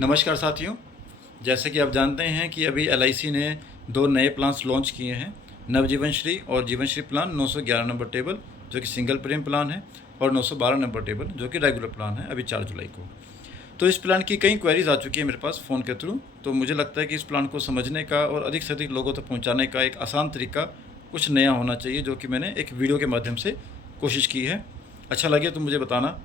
नमस्कार साथियों। जैसे कि आप जानते हैं कि अभी एलआईसी ने 2 नए प्लान्स लॉन्च किए हैं, नवजीवन श्री और जीवन श्री प्लान 911 नंबर टेबल जो कि सिंगल प्रीमियम प्लान है, और 912 नंबर टेबल जो कि रेगुलर प्लान है, अभी 4 जुलाई को। तो इस प्लान की कई क्वेरीज आ चुकी है मेरे पास फ़ोन के थ्रू। तो मुझे लगता है कि इस प्लान को समझने का और अधिक से अधिक लोगों तक पहुँचाने का एक आसान तरीका कुछ नया होना चाहिए, जो कि मैंने एक वीडियो के माध्यम से कोशिश की है। अच्छा लगे तो मुझे बताना।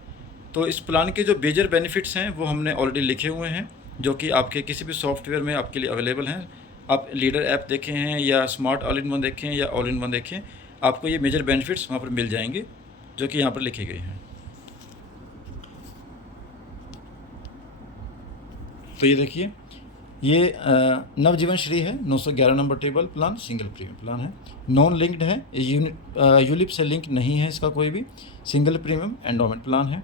तो इस प्लान के जो मेजर बेनिफिट्स हैं वो हमने ऑलरेडी लिखे हुए हैं, जो कि आपके किसी भी सॉफ्टवेयर में आपके लिए अवेलेबल हैं। आप लीडर ऐप देखें हैं या स्मार्ट ऑल इन वन देखें या ऑल इन वन देखें, आपको ये मेजर बेनिफिट्स वहाँ पर मिल जाएंगे जो कि यहाँ पर लिखे गए हैं। तो ये देखिए, ये नवजीवन श्री है, 911 number table plan single premium plan है, नॉन लिंक्ड है, यूलिप से लिंक नहीं है इसका कोई भी, सिंगल प्रीमियम एंडोमेंट प्लान है।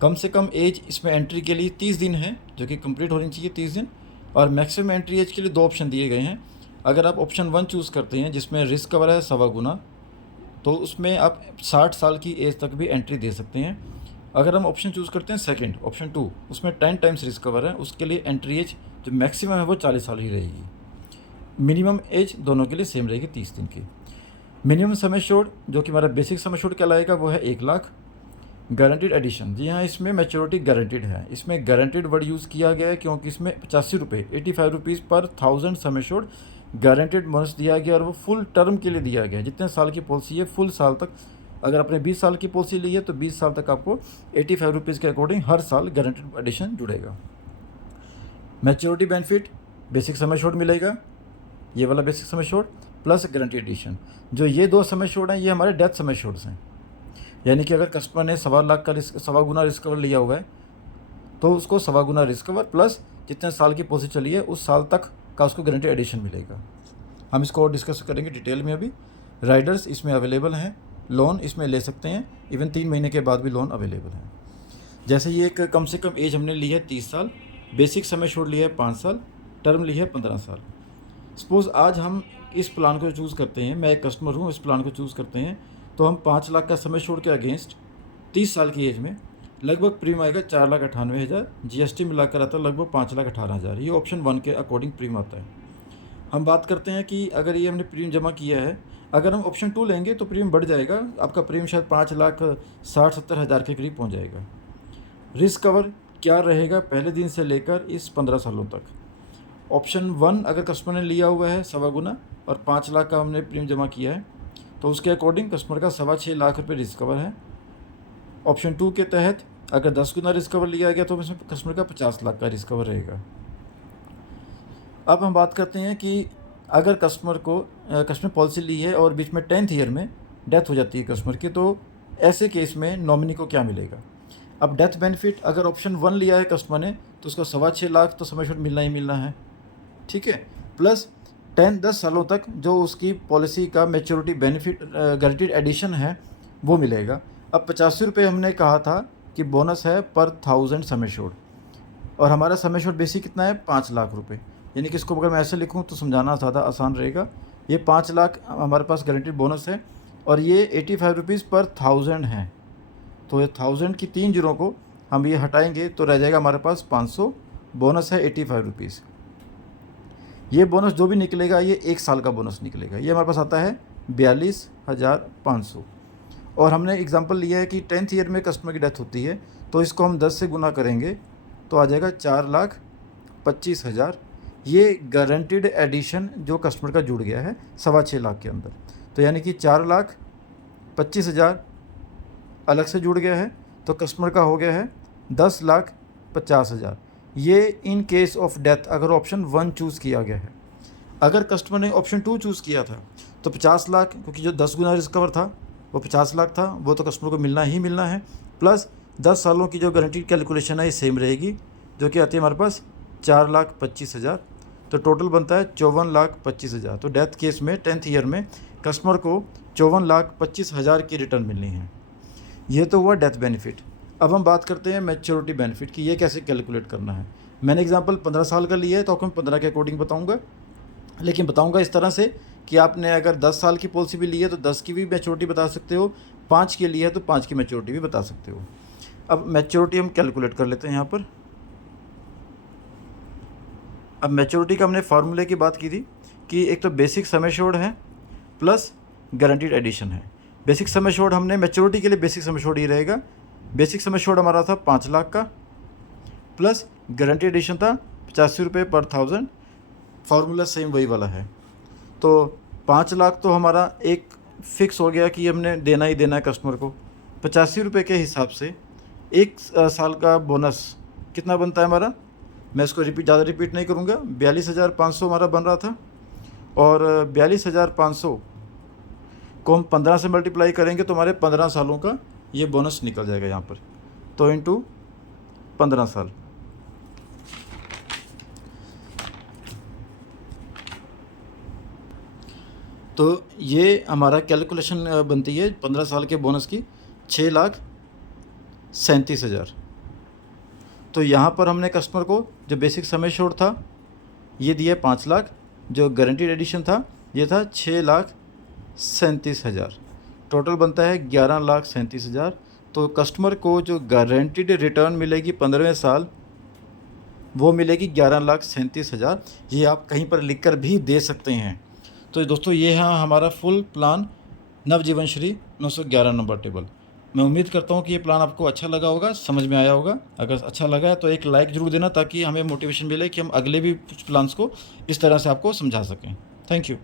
कम से कम एज इसमें एंट्री के लिए 30 दिन है, जो कि कंप्लीट होनी चाहिए 30 दिन। और मैक्सिमम एंट्री एज के लिए 2 ऑप्शन दिए गए हैं। अगर आप ऑप्शन 1 चूज़ करते हैं जिसमें रिस्क कवर है 1.25 गुना, तो उसमें आप 60 साल की एज तक भी एंट्री दे सकते हैं। अगर हम ऑप्शन चूज़ करते हैं सेकंड, ऑप्शन 2, उसमें 10 टाइम्स रिस्क कवर है, उसके लिए एंट्री एज जो मैक्सिमम है वो 40 साल ही रहेगी। मिनिमम एज दोनों के लिए सेम रहेगी 30 दिन की। मिनिमम सम एश्योर्ड जो कि हमारा बेसिक सम एश्योर्ड कहलाएगा वो है 1 लाख। गारंटीड एडिशन, जी हाँ, इसमें मैच्योरिटी गारंटीड है। इसमें गारंटीड वर्ड यूज़ किया गया है क्योंकि इसमें 85 रुपये 85 रुपीज़ पर 1000 सम एश्योर्ड गारंटीड बोनस दिया गया, और वो फुल टर्म के लिए दिया गया है। जितने साल की पॉलिसी है फुल साल तक, अगर आपने 20 साल की पॉलिसी ली है तो 20 साल तक आपको 85 रुपीज़ के अकॉर्डिंग हर साल गारंटीड एडिशन जुड़ेगा। Maturity benefit basic sum assured मिलेगा, ये वाला basic sum assured plus guarantee addition. जो ये 2 सम एश्योर्ड हैं ये हमारे डेथ सम एश्योर्ड्स हैं, यानी कि अगर कस्टमर ने 1.25 लाख का 1.25 गुना रिस्क कवर लिया हुआ है तो उसको 1.25 गुना रिस्क कवर प्लस जितने साल की पॉलिसी चली है उस साल तक का उसको गारंटी एडिशन मिलेगा। हम इसको और डिस्कस करेंगे डिटेल में अभी। राइडर्स इसमें अवेलेबल हैं, लोन इसमें ले सकते हैं, इवन 3 महीने के बाद भी लोन अवेलेबल है। जैसे ये एक कम से कम एज हमने ली है 30 साल, बेसिक समय छोड़ लिया है 5 साल, टर्म ली है 15 साल। सपोज़ आज हम इस प्लान को चूज़ करते हैं, मैं एक कस्टमर हूँ, इस प्लान को चूज़ करते हैं, तो हम 5 लाख का समय छोड़ के अगेंस्ट 30 साल की एज में लगभग प्रीमियम आएगा 4,98,000, जीएसटी मिलाकर आता है लगभग 5,18,000। ये ऑप्शन 1 के अकॉर्डिंग प्रीमियम आता है। हम बात करते हैं कि अगर ये हमने प्रीमियम जमा किया है, अगर हम ऑप्शन 2 लेंगे तो प्रीमियम बढ़ जाएगा, आपका प्रीमियम शायद 5,60,70,000 के करीब पहुँच जाएगा। रिस्क कवर क्या रहेगा पहले दिन से लेकर इस 15 सालों तक। ऑप्शन 1 अगर कस्टमर ने लिया हुआ है 1.25 गुना और 5 लाख का हमने प्रीमियम जमा किया है तो उसके अकॉर्डिंग कस्टमर का 6.25 लाख रुपये रिस्क कवर है। ऑप्शन 2 के तहत अगर 10 गुना रिस्क कवर लिया गया तो इसमें कस्टमर का 50 लाख का रिस्क कवर रहेगा। अब हम बात करते हैं कि अगर कस्टमर पॉलिसी ली है और बीच में 10th ईयर में डेथ हो जाती है कस्टमर की, तो ऐसे केस में नॉमिनी को क्या मिलेगा। अब डेथ बेनिफिट अगर ऑप्शन 1 लिया है कस्टमर ने तो उसको 6.25 लाख तो समय मिलना ही मिलना है, ठीक है, प्लस 10 सालों तक जो उसकी पॉलिसी का मैच्योरिटी बेनिफिट गारंटीड एडिशन है वो मिलेगा। अब 85 रुपये हमने कहा था कि बोनस है पर 1000 सम एश्योर्ड, और हमारा सम एश्योर्ड बेसिक कितना है 5 लाख रुपये, यानी कि इसको अगर मैं ऐसे लिखूँ तो समझाना ज़्यादा आसान रहेगा। ये 5 लाख हमारे पास गारंटीड बोनस है और ये 85 रुपीज़ पर 1000 है, तो ये 1000 की 3 जीरो को हम ये हटाएंगे तो रह जाएगा हमारे पास 500, बोनस है 85 रुपीज़। ये बोनस जो भी निकलेगा ये 1 साल का बोनस निकलेगा, ये हमारे पास आता है 42,500। और हमने एग्जांपल लिया है कि 10th ईयर में कस्टमर की डेथ होती है तो इसको हम 10 से गुना करेंगे तो आ जाएगा 4,25,000। ये गारंटीड एडिशन जो कस्टमर का जुड़ गया है 6.25 लाख के अंदर, तो यानी कि 4,25,000 अलग से जुड़ गया है, तो कस्टमर का हो गया है 10,50,000। ये इन केस ऑफ डेथ अगर ऑप्शन 1 चूज़ किया गया है। अगर कस्टमर ने ऑप्शन 2 चूज़ किया था तो 50 लाख, क्योंकि जो 10 गुना रिस्क कवर था वो 50 लाख था, वो तो कस्टमर को मिलना ही मिलना है, प्लस 10 सालों की जो गारंटी कैलकुलेशन है ये सेम रहेगी, जो कि आती है हमारे पास 4,25,000, तो टोटल बनता है 54,25,000। तो डेथ केस में 10th ईयर में कस्टमर को 54,25,000 की रिटर्न मिलनी है। ये तो हुआ डेथ बेनिफिट। अब हम बात करते हैं मैच्योरिटी बेनिफिट की, ये कैसे कैलकुलेट करना है। मैंने एग्जांपल 15 साल का लिया है तो आपको मैं 15 के अकॉर्डिंग बताऊंगा, लेकिन बताऊंगा इस तरह से कि आपने अगर 10 साल की पॉलिसी भी ली है तो 10 की भी मैच्योरिटी बता सकते हो, 5 की ली है तो 5 की मैच्योरिटी भी बता सकते हो। अब मैच्योरिटी हम कैलकुलेट कर लेते हैं यहाँ पर। अब मैच्योरिटी का हमने फार्मूले की बात की थी कि एक तो बेसिक सम एश्योर्ड है प्लस गारंटीड एडिशन है। बेसिक सम एश्योर्ड हमने मैच्योरिटी के लिए बेसिक सम एश्योर्ड ही रहेगा। बेसिक सम एश्योर्ड हमारा था 5 लाख का प्लस गारंटी एडिशन था 85 रुपये पर 1000। फार्मूला सेम वही वाला है। तो 5 लाख तो हमारा एक फिक्स हो गया कि हमने देना ही देना है कस्टमर को। 85 रुपये के हिसाब से एक साल का बोनस कितना बनता है हमारा, मैं इसको ज़्यादा रिपीट नहीं करूँगा। 42,500 हमारा बन रहा था और 42,500 को हम 15 से मल्टीप्लाई करेंगे तो हमारे 15 सालों का ये बोनस निकल जाएगा यहाँ पर। तो इंटू 15 साल, तो ये हमारा कैलकुलेशन बनती है 15 साल के बोनस की 6,37,000। तो यहाँ पर हमने कस्टमर को जो बेसिक सम एश्योर्ड था ये दिया 5 लाख, जो गारंटीड एडिशन था ये था 6,37,000, टोटल बनता है 11,37,000। तो कस्टमर को जो गारंटीड रिटर्न मिलेगी 15वें साल वो मिलेगी 11,37,000। ये आप कहीं पर लिख कर भी दे सकते हैं। तो दोस्तों ये है हमारा फुल प्लान नवजीवन श्री 911 नंबर टेबल। मैं उम्मीद करता हूँ कि ये प्लान आपको अच्छा लगा होगा, समझ में आया होगा। अगर अच्छा लगा है तो एक लाइक ज़रूर देना ताकि हमें मोटिवेशन मिले कि हम अगले भी कुछ प्लान्स को इस तरह से आपको समझा सकें। Thank you.